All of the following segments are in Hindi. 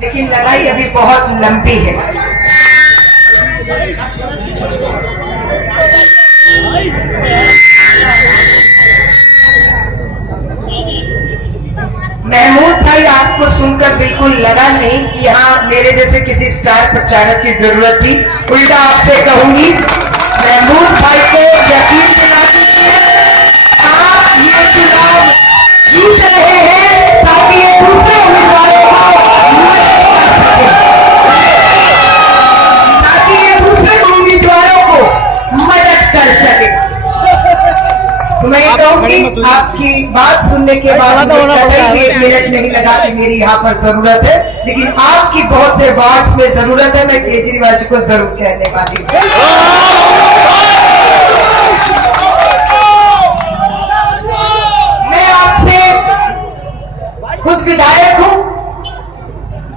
लेकिन लड़ाई अभी बहुत लंबी है। महमूद भाई, आपको सुनकर बिल्कुल लगा नहीं कि यहाँ मेरे जैसे किसी स्टार प्रचारक की जरूरत थी। उल्टा आपसे कहूंगी, महमूद भाई को यकीन दिला दीजिए, आप ये चुनाव जीत रहे हैं ताकि ये दूसरे उम्मीदवारों को मदद कर सके, ताकि ये दूसरे उम्मीदवारों को मदद कर सके। तो मैं ये कहूंगी, आपकी बात सुनने के बाद कतई 1 मिनट नहीं लगा कि मेरी यहाँ पर जरूरत है, लेकिन आपकी बहुत से वार्ड्स में जरूरत है। मैं केजरीवाल जी को जरूर कहने वाली हूँ, मैं आपसे खुद विधायक हूँ।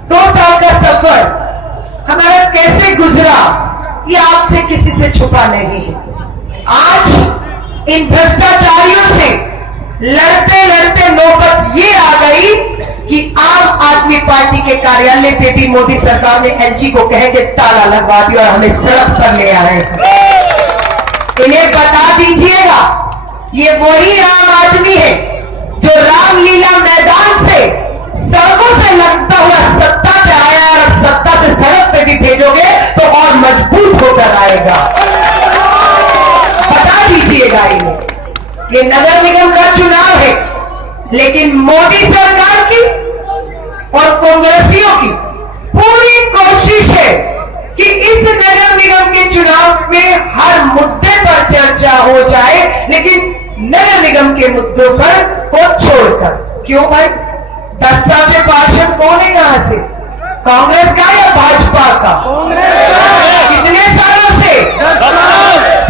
2 साल का सफर हमारा कैसे गुजरा ये आपसे किसी से छुपा नहीं है। आज इन भ्रष्टाचारियों से लड़ते लड़ते नौबत ये आ गई कि आम आदमी पार्टी के कार्यालय पे भी मोदी सरकार ने एलजी को कह के ताला लगवा दिया और हमें सड़क पर ले आए। इन्हें बता दीजिएगा, ये वही आम आदमी है जो रामलीला मैदान से सड़कों से लगता हुआ सत्ता पे आया, और अब सत्ता से सड़क पे भी भेजोगे तो और मजबूत होकर आएगा। बता दीजिएगा इन्हें, ये नगर निगम का चुनाव है, लेकिन मोदी सरकार की और कांग्रेसियों की पूरी कोशिश है कि इस नगर निगम के चुनाव में हर मुद्दे पर चर्चा हो जाए, लेकिन नगर निगम के मुद्दों पर को छोड़कर। क्यों भाई, 10 साल से पार्षद कौन है यहाँ से? कांग्रेस का या भाजपा का? कितने सालों से?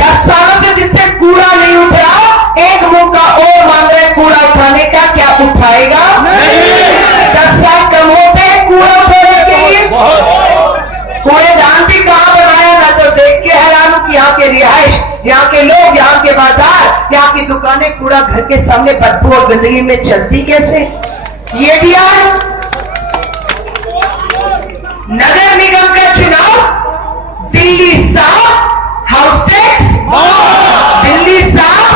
10 सालों से जिससे कूड़ा नहीं उठा, एक मुंह का और मांग रहे कूड़ा उठाने का, क्या उठाएगा? 10 साल कम होते हैं कूड़ा उठाने के लिए। कूड़ेदान भी कहां बनाया, मैं तो देख के हैरान हूं कि यहाँ के रिहाइश, यहाँ के लोग, यहाँ के बाजार, यहाँ की दुकानें कूड़ा घर के सामने बदबू और गंदगी में चलती कैसे? ये भी आज नगर निगम का चुनाव, दिल्ली साफ, हाउस टैक्स, दिल्ली साफ,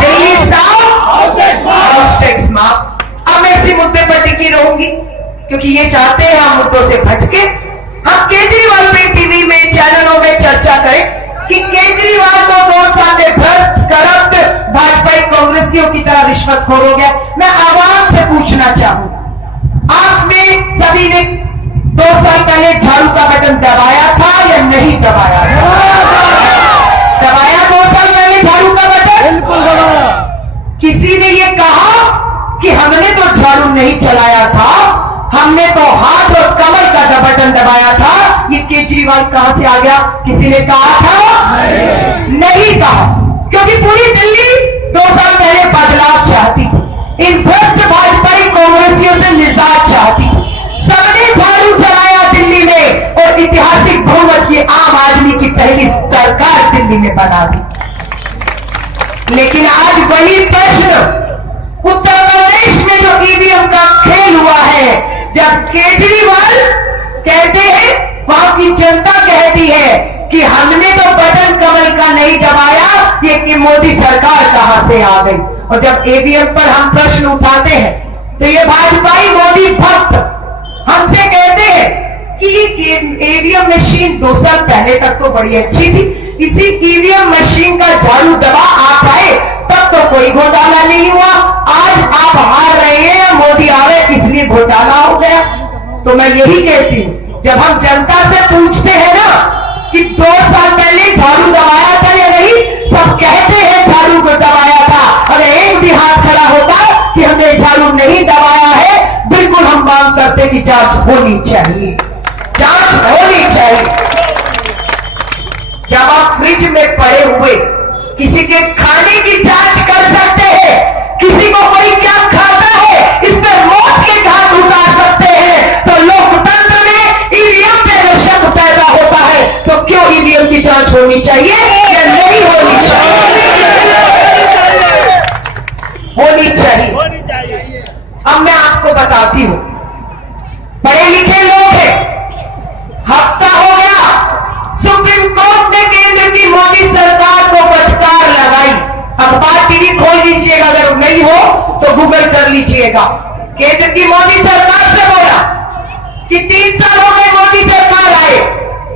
दिल्ली साफ, हाउस टैक्स माफ। अब मैं इसी मुद्दे पर टिकी रहूंगी, क्योंकि ये चाहते हैं हम मुद्दों से भटके। हम केजरीवाल पे टीवी में, चैनलों में चर्चा करें कि केजरीवाल को 2 साल में भ्रष्ट, करप्ट, भाजपाई कांग्रेसियों की तरह रिश्वतखोर हो गया। मैं आवाम से पूछना चाहूंगा, आप में सभी ने 2 साल पहले झाड़ू का बटन दबाया था या नहीं दबाया था? दबाया 2 साल पहले झाड़ू का बटन? बिल्कुल दबाया। किसी ने ये कहा कि हमने तो झाड़ू नहीं चलाया था, हमने तो हाथ और कमर का बटन दबाया था? ये केजरीवाल कहां से आ गया? किसी ने कहा था? नहीं कहा, क्योंकि पूरी दिल्ली 2 साल पहले बदलाव चाहती थी, इन भ्रष्ट भाजपाई कांग्रेसियों से निजात चाहती थी। सबने झाड़ू चलाया दिल्ली में और ऐतिहासिक बहुमत की आम आदमी की पहली सरकार दिल्ली में बना दी। लेकिन आज वही प्रश्न उत्तर प्रदेश में जो ईवीएम का खेल हुआ है, जब केजरीवाल कहते हैं, वहां की जनता कहती है कि हमने तो बटन कमल का नहीं दबाया, ये कि मोदी सरकार कहां से आ गई। और जब ईवीएम पर हम प्रश्न उठाते हैं तो ये भाजपाई मोदी भक्त हमसे कहते हैं कि ये ईवीएम मशीन 2 साल पहले तक तो बड़ी अच्छी थी, इसी ईवीएम मशीन का झाड़ू दबा आप आए तब तो कोई घोटाला नहीं हुआ, आज आप हार रहे हैं, मोदी आ रहे इसलिए घोटाला हो गया। तो मैं यही कहती हूं, जब हम जनता से पूछते हैं ना कि 2 साल पहले झाड़ू दबाया था या नहीं, सब कहते हैं झाड़ू को दबाया था, अगर एक भी हाथ खड़ा होता कि हमने झाड़ू नहीं दबाया है, बिल्कुल हम मांग करते कि जांच होनी चाहिए, जांच होनी चाहिए। जब आप फ्रिज में पड़े हुए किसी के खाने की जांच कर सकते हैं, किसी को कोई क्या खाता है इस पर मौत के घाट उतार सकते हैं, तो लोकतंत्र में ईवीएम पे जो शक पैदा होता है, तो क्यों ईवीएम की जांच होनी चाहिए या नहीं होनी चाहिए? होनी चाहिए। अब मैं आपको बताती हूं, बड़े तो गूगल कर लीजिएगा। केंद्र की मोदी सरकार से बोला कि 3 साल हो गए मोदी सरकार आए,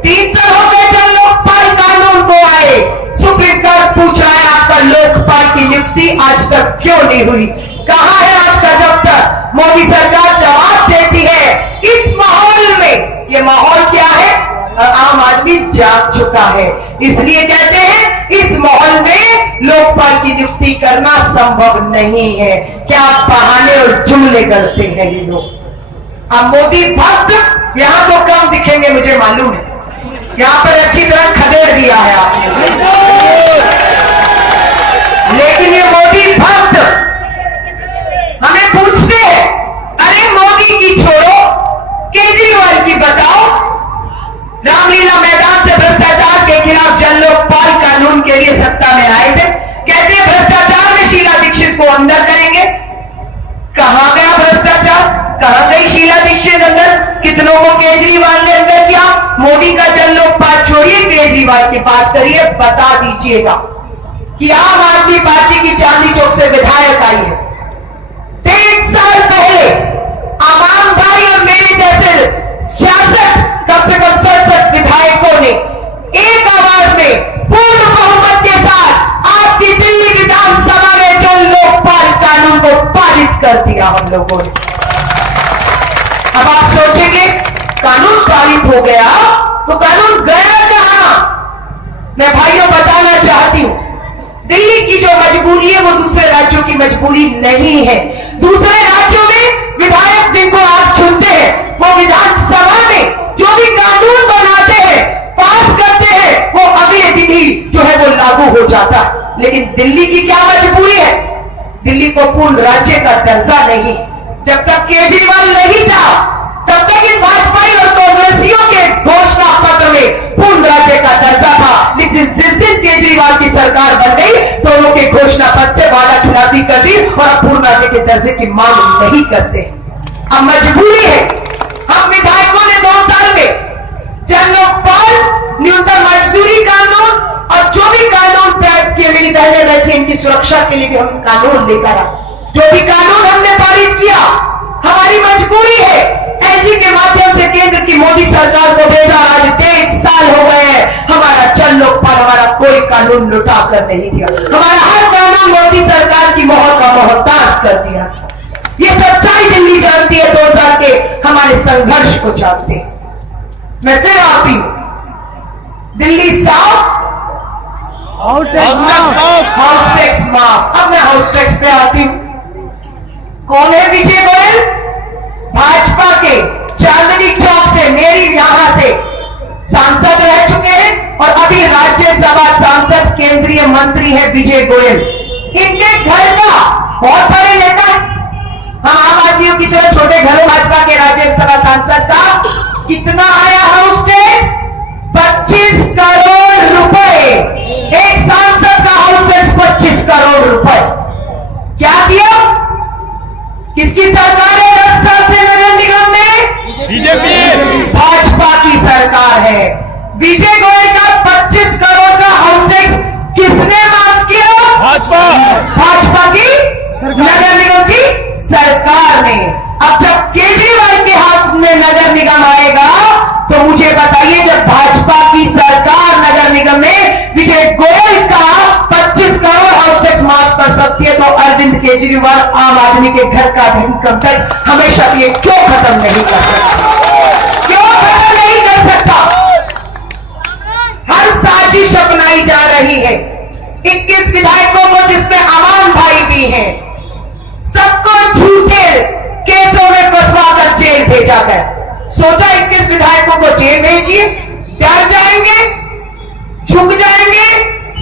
3 साल हो गए जब लोकपाल कानून को आए। सुप्रीम कोर्ट पूछ रहा है आपका लोकपाल की नियुक्ति आज तक क्यों नहीं हुई, कहां है आपका दफ्तर? मोदी सरकार जवाब देती है इस माहौल में, ये माहौल क्या है? आम आदमी जाग चुका है, इसलिए कहते हैं इस माहौल में लोकपाल की नियुक्ति करना संभव नहीं है। क्या बहाने और जुमले करते हैं ये लोग। अब मोदी भक्त यहां तो कम दिखेंगे, मुझे मालूम है, यहां पर अच्छी तरह खदेड़ दिया है आपने, लेकिन ये मोदी भक्त हमें पूछते हैं, अरे मोदी की छोड़ो, केजरीवाल की बताओ। रामलीला मैदान से भ्रष्टाचार के खिलाफ जन लोकपाल कानून के लिए सत्ता में आए थे, कहते हैं भ्रष्टाचार में शीला दीक्षित को अंदर करेंगे। कहां गया भ्रष्टाचार, कहां गई शीला दीक्षित अंदर? कितनों को केजरीवाल ने अंदर किया? मोदी का जन लोकपाल छोड़िए, केजरीवाल की बात करिए, बता दीजिएगा कि आम आदमी पार्टी की चांदी चौक से विधायक आई है। 3 साल पहले अमान भाई और मेरे जैसे 66 कम से कम 67 विधायकों ने एक आवाज में पूर्ण बहुमत के साथ आपकी दिल्ली विधानसभा में जो लोकपाल कानून को पारित कर दिया हम लोगों ने। अब आप सोचेंगे कानून पारित हो गया तो कानून गया कहां? मैं भाइयों बताना चाहती हूं, दिल्ली की जो मजबूरी है वो दूसरे राज्यों की मजबूरी नहीं है। दूसरे राज्यों में विधायक जिनको आप चुनते हैं वो विधानसभा में जो भी कानून बनाते हैं, पास करते हैं, वो अगले दिन ही जो है वो लागू हो जाता है। लेकिन दिल्ली की क्या मजबूरी है? दिल्ली को पूर्ण राज्य का दर्जा नहीं। जब तक केजरीवाल नहीं था तब तक इन भाजपाई और कांग्रेसियों के घोषणा पत्र में पूर्ण राज्य का दर्जा था, लेकिन जिस दिन केजरीवाल की सरकार बन गई तो दोनों के घोषणा पत्र से वादा खिलाफी कर दी और अब पूर्ण राज्य के दर्जे की मांग नहीं करते। अब मजबूरी है, हम विधायकों ने 2 साल में जन लोकपाल, न्यूनतम मजदूरी कानून और जो भी कानून के लिए पहले बैठे इनकी सुरक्षा के लिए भी हम कानून लेकर आए। जो भी कानून हमने पारित किया हमारी मजबूरी है। एलजी के माध्यम से केंद्र की मोदी सरकार को भेजा, आज 1.5 साल हो गए हैं, हमारा जन लोकपाल हमारा कोई कानून लुटा कर नहीं दिया, हमारा हर कानून मोदी सरकार की मोहर का मोहताज कर दिया। ये सच्चाई दिल्ली जानती है, 2 साल के हमारे संघर्ष को जानते हैं। मैं फिर आती हूं, दिल्ली साफ, हाउस टैक्स माफ। अब मैं हाउस टैक्स पे आती हूं। कौन है विजय गोयल? भाजपा के चांदनी चौक से, मेरी यहां से सांसद रह चुके हैं और अभी राज्यसभा सांसद, केंद्रीय मंत्री है विजय गोयल। इनके घर का बहुत बड़े नेता, हम आम आदमियों की तरह छोटे घरों, भाजपा के राज्यसभा सांसद का कितना आया हाउस टैक्स? 25 करोड़ रुपए। एक सांसद का हाउस टैक्स 25 करोड़ रुपए। क्या किया? किसकी सरकार है 10 साल से नगर निगम में? बीजेपी, भाजपा की सरकार है। विजय गोयल का 25 करोड़ का हाउस टैक्स किसने माफ किया? भाजपा की नगर निगम की सरकार ने। अब जब केजरीवाल के हाथ में नगर निगम आएगा तो मुझे बताइए, जब भाजपा की सरकार नगर निगम में विजय गोयल का 25 करोड़ हाउस टैक्स माफ कर सकती है, तो अरविंद केजरीवाल आम आदमी के घर का इनकम टैक्स हमेशा के लिए क्यों खत्म नहीं कर सकता? क्यों खत्म नहीं कर सकता? हर साजिश अपनाई जा रही है। 21 विधायकों को, जिसमें अमान भाई भी हैं, सबको झूठे केसों में फंसवाकर जेल भेजा गया। सोचा 21 विधायकों को जेल भेजिए, डर जाएंगे, झुक जाएंगे,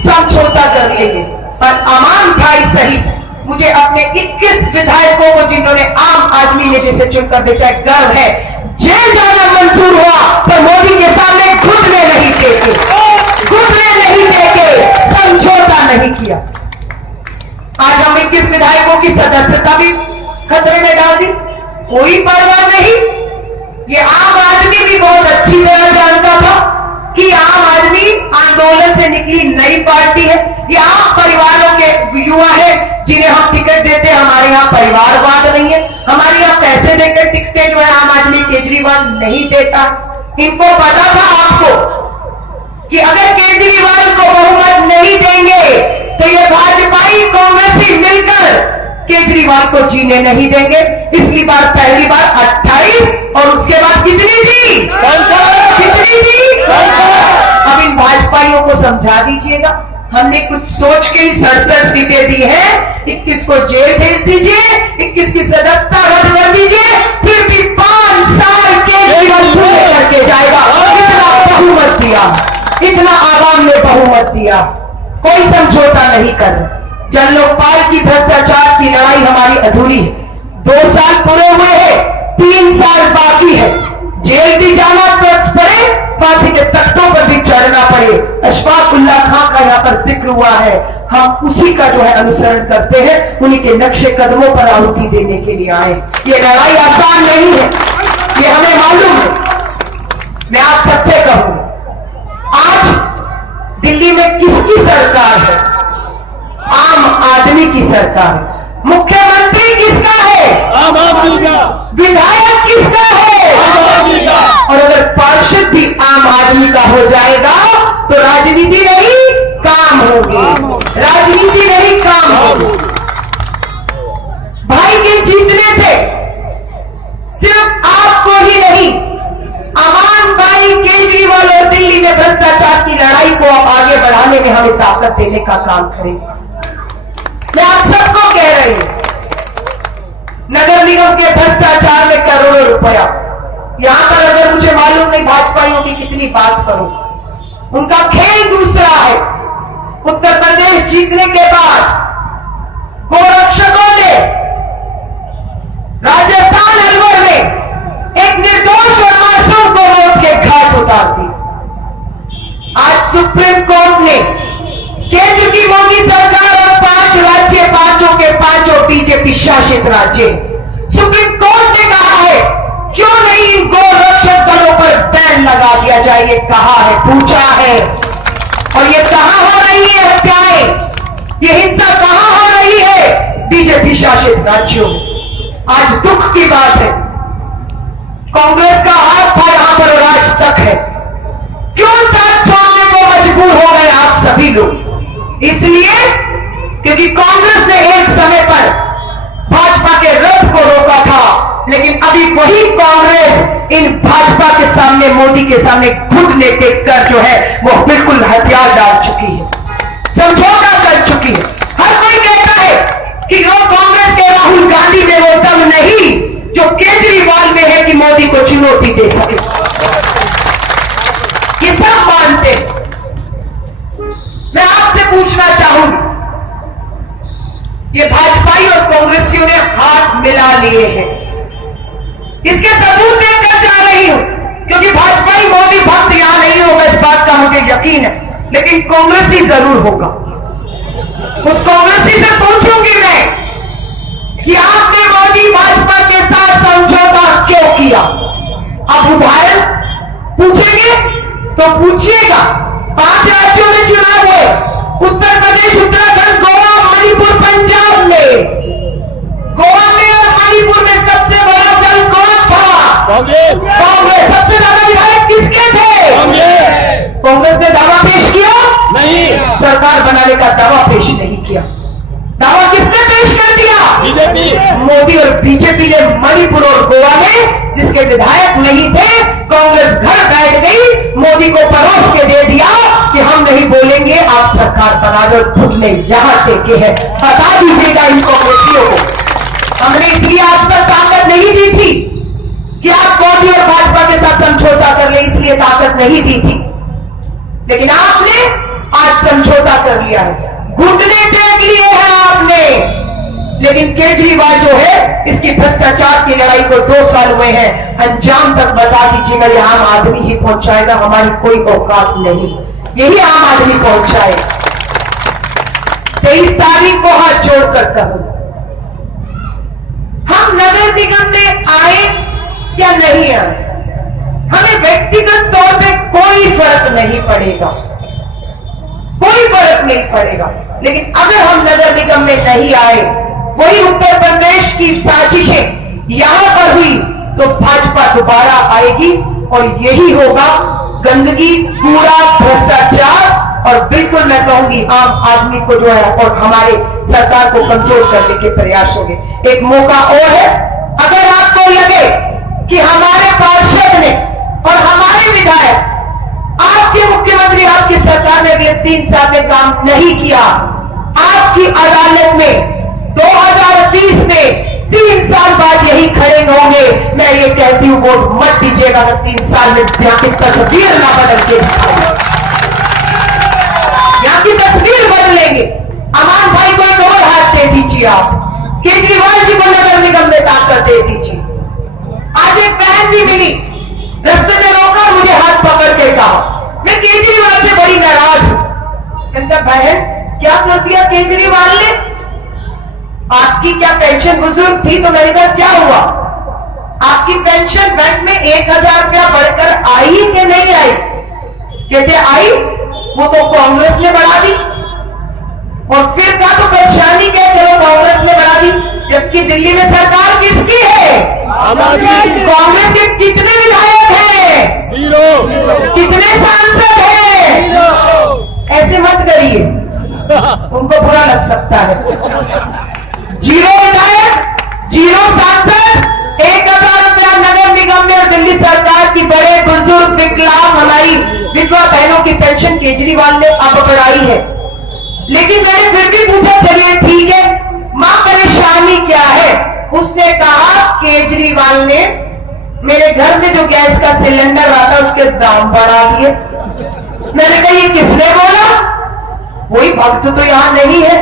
समझौता कर लेंगे। पर अमान भाई सहित मुझे अपने 21 विधायकों को, जिन्होंने आम आदमी ने जिसे चुनकर बेचा, गर्व है। जेल जाना मंजूर हुआ पर मोदी के सामने घुटने नहीं टेके, समझौता नहीं किया। आज हम 21 विधायकों की सदस्यता भी खतरे में डाल दी, कोई परवाह नहीं। ये आम आदमी भी बहुत अच्छी तरह जानता था कि आम आदमी आंदोलन से निकली नई पार्टी है। ये आम परिवारों के युवा है जिन्हें हम टिकट देते, हमारे हमारे यहाँ परिवारवाद नहीं है, हमारे यहाँ पैसे देकर टिकटें जो है आम आदमी केजरीवाल नहीं देता। इनको पता था आपको कि अगर केजरीवाल को बहुमत नहीं देंगे तो ये भाजपाई कांग्रेसी मिलकर केजरीवाल को जीने नहीं देंगे। इसलिए पहली बार 28 और उसके बाद कितनी दी? कितनी दी? अब इन भाजपाइयों को समझा दीजिएगा, हमने कुछ सोच के ही 67 सीटें दी है। 21 को जेल भेज दीजिए, 21 की सदस्यता रद्द कर दीजिए, फिर भी 5 साल केजरीवाल पूरे करके जाएगा। इतना बहुमत दिया, इतना आवाम ने बहुमत दिया, कोई समझौता नहीं कर। जन लोकपाल की भ्रष्टाचार की लड़ाई हमारी अधूरी है। 2 साल पूरे हुए हैं, 3 साल बाकी है। जेल भी जाना पड़े, फांसी के तख्तों पर भी चढ़ना पड़े। अशफाक उल्लाह खां का यहाँ पर जिक्र हुआ है, हम उसी का जो है अनुसरण करते हैं, उन्हीं के नक्शे कदमों पर आहुति देने के लिए आए। ये लड़ाई आसान नहीं है, ये हमें मालूम है। मैं आप सबसे कहूं, आज दिल्ली में किसकी सरकार है? आम आदमी की सरकार है। मुख्यमंत्री किसका है? आम आदमी का। विधायक किसका है? आम आदमी का। और अगर पार्षद भी आम आदमी का हो जाएगा तो राजनीति नहीं काम होगी, राजनीति नहीं काम होगी। भाई के जीतने से सिर्फ आपको ही नहीं, अमान भाई केजरीवाल और दिल्ली में भ्रष्टाचार की लड़ाई को आप आगे बढ़ाने में हमें ताकत देने का काम करेंगे। मैं आप सबको कह रही हूं, नगर निगम के भ्रष्टाचार में करोड़ों रुपया, यहां पर अगर मुझे मालूम नहीं भाजपाइयों की कितनी बात करूं, उनका खेल दूसरा है। उत्तर प्रदेश जीतने के बाद गोरक्षकों ने राजस्थान अलवर में एक निर्दोष और मासूम को मौत के घाट उतार दी। आज सुप्रीम कोर्ट ने केंद्र की मोदी सरकार और 5 राज्य, पांचों के पांचों बीजेपी शासित राज्य, सुप्रीम कोर्ट ने कहा है क्यों नहीं इन गोरक्षक दलों पर बैन लगा दिया जाए। ये कहा है, पूछा है। और ये कहां हो रही है हत्याएं, ये हिंसा कहां हो रही है? बीजेपी शासित राज्यों में। आज दुख की बात है, कांग्रेस का हाथ था यहां पर और आज तक है। क्यों साथ छोड़ने को मजबूर हो गए आप सभी लोग? इसलिए क्योंकि कांग्रेस ने एक समय पर भाजपा के रथ को रोका था, लेकिन अभी वही कांग्रेस इन भाजपा के सामने, मोदी के सामने घुटने टेक कर जो है वो बिल्कुल हथियार डाल चुकी है, समझौता कर चुकी है। हर कोई कहता है कि वो कांग्रेस के राहुल गांधी में वो दम नहीं जो केजरीवाल में है कि मोदी को चुनौती दे सके। ये सब मानते हैं। मैं आपसे पूछना चाहूंगी, ये भाजपाई और कांग्रेसियों ने हाथ मिला लिए हैं, इसके सबूत देखकर जा रही हूं, क्योंकि भाजपाई मोदी भक्त यहां नहीं होगा, इस बात का मुझे यकीन है, लेकिन कांग्रेसी जरूर होगा। उस कांग्रेसी से पूछूंगी मैं कि आपने मोदी भाजपा के साथ समझौता क्यों किया? आप उदाहरण पूछेंगे तो पूछिएगा। 5 राज्यों में चुनाव हुए, उत्तर प्रदेश, उत्तराखंड, गोवा, मणिपुर, पंजाब में। गोवा में और मणिपुर में सबसे बड़ा दल कौन था? कांग्रेस। कांग्रेस। सबसे ज्यादा विधायक किसके थे? कांग्रेस। कांग्रेस ने दावा पेश किया नहीं, सरकार बनाने का दावा पेश नहीं किया। दावा किसने पेश कर दिया? बीजेपी। मोदी और बीजेपी ने मणिपुर और गोवा में जिसके विधायक नहीं थे, कांग्रेस घर बैठ गई, मोदी को परोस के दे दिया कि हम नहीं बोलेंगे, आप सरकार बना दो। घुटने यहां टेके हैं। बता दीजिएगा इन कांग्रेसियों को, हमने इसलिए आज तक ताकत नहीं दी थी कि आप मोदी और भाजपा के साथ समझौता कर ले, इसलिए ताकत नहीं दी थी, लेकिन आपने आज समझौता कर लिया है, घुटने टेक लिए हैं आपने। लेकिन केजरीवाल जो है, इसकी भ्रष्टाचार की लड़ाई को 2 साल हुए हैं, अंजाम तक बता दीजिएगा, ये आम आदमी ही पहुंचाएगा, हमारी कोई औकात नहीं, यही आम आदमी पहुंचाए। 23 तारीख को हाथ जोड़कर कहूं, हम नगर निगम में आए या नहीं आए, हमें व्यक्तिगत तौर पे कोई फर्क नहीं पड़ेगा, कोई फर्क नहीं पड़ेगा। लेकिन अगर हम नगर निगम में नहीं आए वही उत्तर प्रदेश की साजिशें यहां पर हुई तो भाजपा दोबारा आएगी और यही होगा गंदगी, कूड़ा, भ्रष्टाचार और बिल्कुल मैं कहूंगी आम आदमी को जो है और हमारे सरकार को कंट्रोल करने के प्रयास होंगे। एक मौका और है, अगर आपको लगे कि हमारे पार्षद ने और हमारे विधायक आपके मुख्यमंत्री आपकी सरकार ने अगले 3 साल में काम नहीं किया, आपकी अदालत में 2020 में 3 साल बाद यही खड़े होंगे। मैं ये कहती हूं वोट मत दीजिएगा अगर 3 साल में यहाँ की तस्वीर ना बदल के यहाँ की तस्वीर बदलेंगे। अमान भाई को एक और हाथ दे दीजिए, आप केजरीवाल जी को नगर निगम में ताकत दे दीजिए। आज एक बहन भी मिली, रास्ते में रोका, मुझे हाथ पकड़ के कहा मैं केजरीवाल से बड़ी नाराज हूं। कहता बहन क्या कर दिया केजरीवाल ने? आपकी क्या पेंशन बुजुर्ग थी तो मैंने कहा क्या हुआ? आपकी पेंशन बैंक में 1000 रुपया बढ़कर आई कि नहीं आई? कहते आई, वो तो कांग्रेस ने बढ़ा दी। और फिर क्या तो परेशानी क्या, चलो कांग्रेस ने बढ़ा दी, जबकि दिल्ली में सरकार किसकी है? कांग्रेस के कितने विधायक हैं? 0 कितने सांसद हैं? ऐसे मत करिए, उनको बुरा लग सकता है। 0 विधायक, 0 सांसद, 1000 रुपया नगर निगम में और दिल्ली सरकार की बड़े बुजुर्ग विकलांग हमारी विधवा बहनों की पेंशन केजरीवाल ने अब बढ़ाई है। लेकिन मैंने फिर भी पूछा चलिए ठीक है, मां परेशानी क्या है? उसने कहा केजरीवाल ने मेरे घर में जो गैस का सिलेंडर आता उसके दाम बढ़ा दिए। मैंने कहा ये किसने बोला? कोई भक्त तो यहां नहीं है,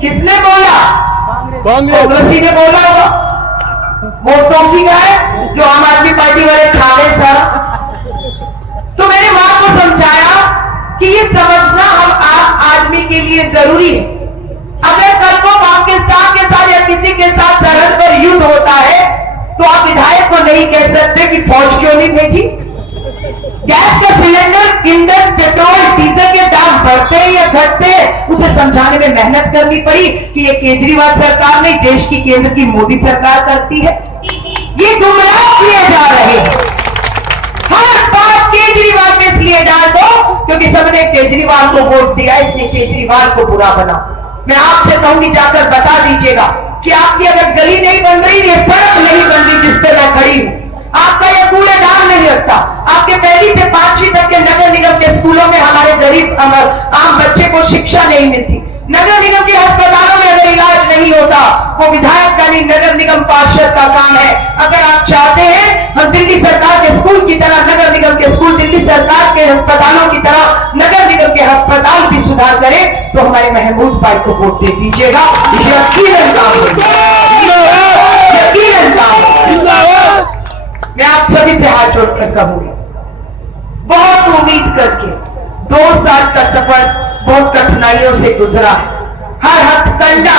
किसने बोला? कांग्रेसी ने बोला होगा। वोट तो उसी का है जो आम आदमी पार्टी वाले खा गए सारा। तो मैंने मां को समझाया कि ये समझना हम आम आदमी के लिए जरूरी है। अगर कल को पाकिस्तान के साथ या किसी के साथ सरहद पर युद्ध होता है तो आप विधायक को नहीं कह सकते कि फौज क्यों नहीं भेजी। गैस का सिलेंडर, ईंधन, पेट्रोल, डीजल के दाम बढ़ते हैं या घटते हैं, उसे समझाने में मेहनत करनी पड़ी कि ये केजरीवाल सरकार नहीं, देश की केंद्र की मोदी सरकार करती है। ये गुमराह किए जा रहे हैं। हर बात केजरीवाल में इसलिए डाल दो क्योंकि सबने केजरीवाल को वोट दिया, इसलिए केजरीवाल को बुरा बना। मैं आपसे कहूंगी जाकर बता दीजिएगा कि आपकी अगर गली नहीं बन रही, ये सड़क नहीं बन रही जिस पे मैं खड़ी हूं, आपका ये कूड़ेदान नहीं लगता, आपके 1 से 5वीं तक के नगर निगम के स्कूलों में हमारे गरीब आम बच्चे को शिक्षा नहीं मिलती, नगर निगम के अस्पतालों में अगर इलाज नहीं होता, वो विधायक का नहीं नगर निगम पार्षद का काम है। अगर आप चाहते हैं हम दिल्ली सरकार के स्कूल की तरह नगर निगम के स्कूल, दिल्ली सरकार के अस्पतालों की तरह नगर निगम के अस्पताल भी सुधार करें तो हमारे महमूद भाई को वोट दे दीजिएगा। यकीनन काम होगा, यकीनन काम होगा। मैं आप सभी से हाथ जोड़कर कहूंगी, बहुत उम्मीद करके 2 साल का सफर बहुत कठिनाइयों से गुजरा है। हर हथकंडा,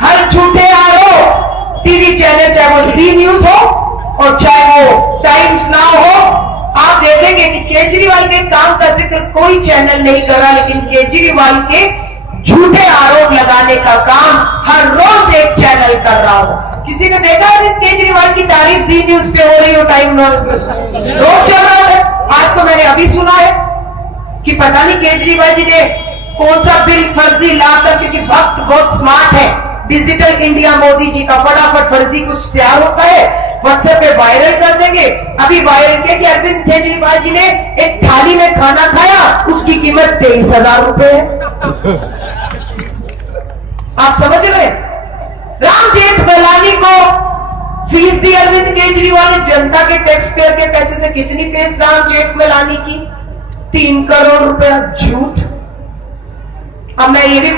हर झूठे आरोप, टीवी चैनल चाहे वो जी न्यूज हो और चाहे वो टाइम्स नाउ हो, आप देखेंगे कि केजरीवाल के काम का जिक्र कोई चैनल नहीं कर रहा, लेकिन केजरीवाल के झूठे आरोप लगाने का काम हर रोज एक चैनल कर रहा हो। किसी ने देखा है केजरीवाल की तारीफ जी न्यूज पे हो रही हो, टाइम रोज चल रहा है। आज तो मैंने अभी सुना है कि पता नहीं केजरीवाल जी ने कौन सा बिल फर्जी लाकर, क्योंकि भक्त बहुत स्मार्ट है, डिजिटल इंडिया मोदी जी का फटाफट फर्जी कुछ तैयार होता है, व्हाट्सएप पे वायरल कर देंगे। अभी वायरल किया कि अरविंद केजरीवाल जी ने एक थाली में खाना खाया, उसकी कीमत 23,000 रुपए है। आप समझ रहे? राम जेठमलानी को फीस दी अरविंद केजरीवाल ने, जनता के टैक्स पेयर के पैसे से कितनी फीस राम जेठमलानी की? 3 करोड़ रुपया। झूठ। अब मैं ये भी